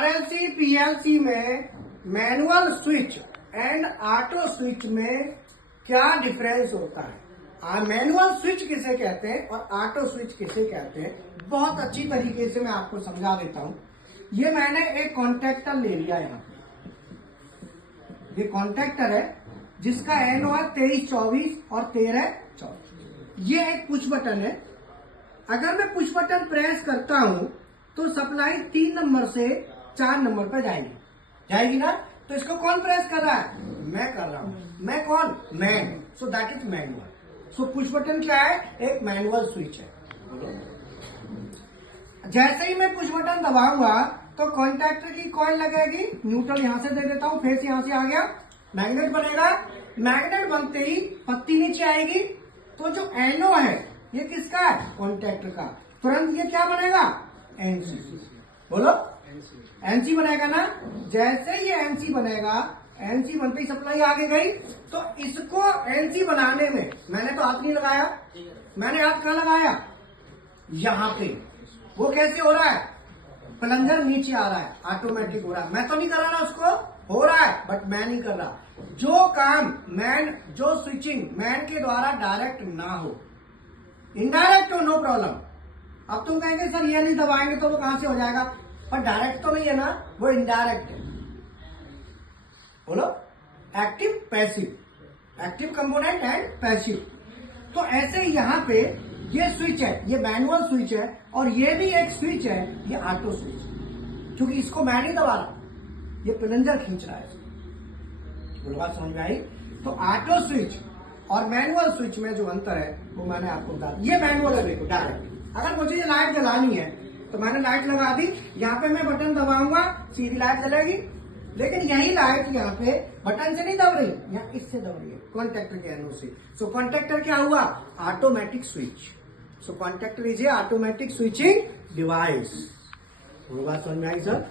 RLC PLC में manual switch and auto switch में क्या डिफरेंस होता है, मैनुअल स्विच किसे कहते हैं और ऑटो स्विच किसे कहते हैं, बहुत अच्छी तरीके से मैं आपको समझा देता हूं। ये मैंने एक कॉन्टैक्टर ले लिया यहाँ पे, ये कॉन्टैक्टर है जिसका एनो है 2324 और 1324। ये एक पुश बटन है। अगर मैं पुश बटन प्रेस करता हूं तो सप्लाई 3 नंबर से 4 नंबर पर जाएगी ना। तो इसको कौन प्रेस कर रहा है? मैं कर रहा हूं। मैं कौन? Man. So that is manual. So push button क्या है? एक मैनुअल स्विच है। जैसे ही मैं पुश बटन दबाऊंगा तो कॉन्टैक्टर की कॉइल लगेगी, न्यूट्रल यहां से दे देता हूं, फेस यहां से आ गया, मैग्नेट बनेगा। मैग्नेट बनते ही पत्ती नीचे आएगी। तो जो एनो है ये किसका है? कॉन्टैक्टर का। तुरंत ये क्या बनेगा? एनसी। बोलो, एनसी बनेगा ना। जैसे ये एनसी बनेगा, एनसी बनते ही सप्लाई आगे गई। तो इसको एनसी बनाने में मैंने तो हाथ नहीं लगाया, मैंने हाथ कहां लगाया? यहां पे। वो कैसे हो रहा है? प्लंजर नीचे आ रहा है, ऑटोमेटिक हो रहा है। मैं तो नहीं कर रहा ना, उसको हो रहा है, बट मैं नहीं कर रहा। जो काम मैन, जो स्विचिंग मैन के द्वारा डायरेक्ट ना हो, इनडायरेक्ट हो, नो प्रॉब्लम। अब तुम कहेंगे सर ये नहीं दबाएंगे तो वो कहां से हो जाएगा, पर डायरेक्ट तो नहीं है ना, वो इनडायरेक्ट है। बोलो, active passive, active component and passive. तो ऐसे यहां पे ये स्विच है, ये मैनुअल स्विच है, और ये भी एक स्विच है, ये ऑटो स्विच। क्योंकि इसको मैं नहीं दबा रहा, ये प्लंजर खींच रहा है। बोलो, बात समझ में आई? तो ऑटो स्विच और मैनुअल स्विच में जो अंतर है वो मैंने आपको बता दिया। ये मैनुअल है, देखो डायरेक्ट। अगर मुझे ये लाइट जलानी है तो मैंने लाइट लगा दी, यहाँ पे मैं बटन दबाऊंगा, सीधी लाइट जलेगी। लेकिन यही लाइट यहाँ पे बटन से नहीं दब रही, यहाँ इससे दब रही है, कॉन्टैक्टर के एनो से। सो कॉन्टैक्टर क्या हुआ? Automatic switch. So contactor is a automatic switching device. बात समझ में आई सर?